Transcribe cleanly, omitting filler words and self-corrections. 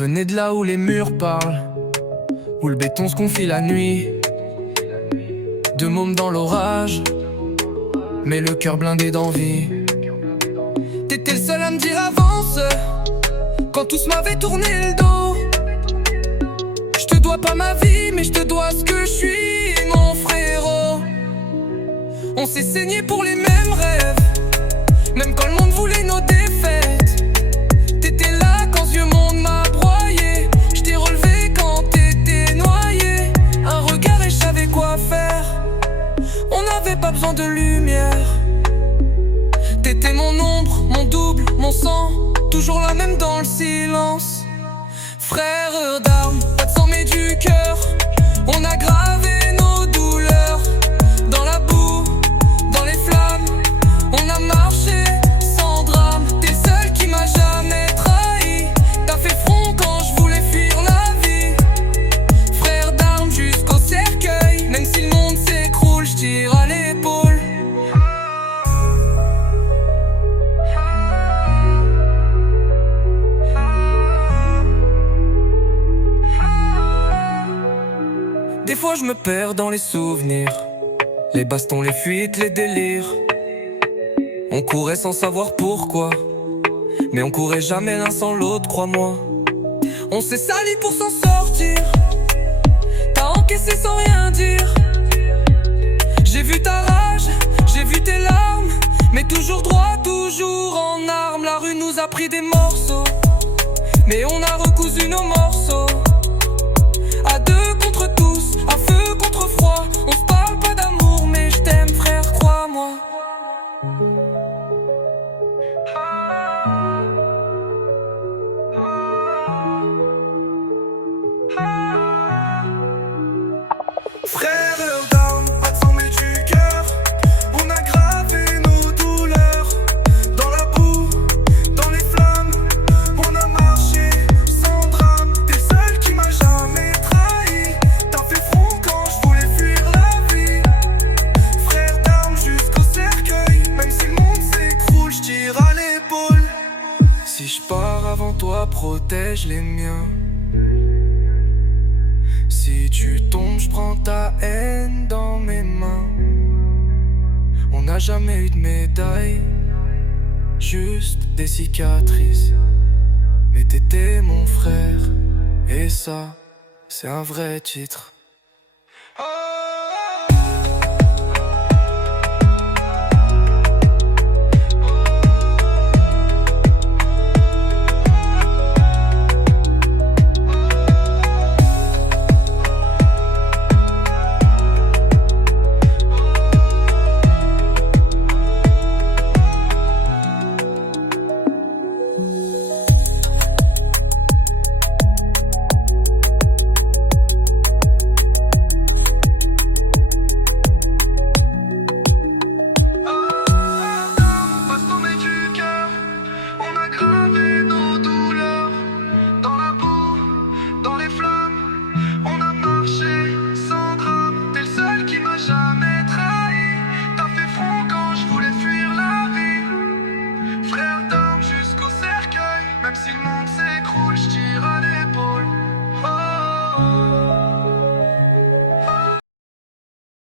venait de là où les murs parlent, où le béton se confie la nuit. Deux mômes dans l'orage, mais le cœur blindé d'envie. T'étais le seul à me dire avance, quand tous m'avaient tourné le dos. Je te dois pas ma vie, mais je te dois ce que je suis, mon frérot. On s'est saigné pour les mêmes rêves, même quand le monde voulait nos défaites. T'étais là quand ce vieux monde m'a broyé. Je t'ai relevé quand t'étais noyé. Un regard et je savais quoi faire. On n'avait pas besoin de lumière. T'étais mon ombre, mon double, mon sang, toujours la même dans le silence. Frère d'armes, pas de sang mais du cœur. On a gravé nos douleurs dans la boue, dans les flammes. On a marché sans drame. T'es le seul qui m'a jamais trahi. T'as fait front quand je voulais fuir la vie. Frère d'armes jusqu'au cercueil. Même si le monde s'écroule, je tire à l'épaule. Des fois je me perds dans les souvenirs, les bastons, les fuites, les délires. On courait sans savoir pourquoi, mais on courait jamais l'un sans l'autre, crois-moi. On s'est sali pour s'en sortir, t'as encaissé sans rien dire. J'ai vu ta rage, j'ai vu tes larmes, mais toujours droit, toujours en armes. La rue nous a pris des morceaux, mais on a recousu nos morceaux. À deux contre tous, à feu contre froid. On se parle pas d'amour, mais je t'aime frère, crois-moi. Frère d'armes, pas de sang mais du cœur. On a gravé nos douleurs dans la boue, dans les flammes. On a marché sans drame. T'es le seul qui m'a jamais trahi. T'as fait front quand je voulais fuir la vie. Frère d'armes jusqu'au cercueil. Même si le monde s'écroule, je tire à l'épaule. Si je pars avant toi, protège les miens. Si tu tombes, je prends ta haine dans mes mains. On n'a jamais eu de médaille, juste des cicatrices. Mais t'étais mon frère, et ça, c'est un vrai titre.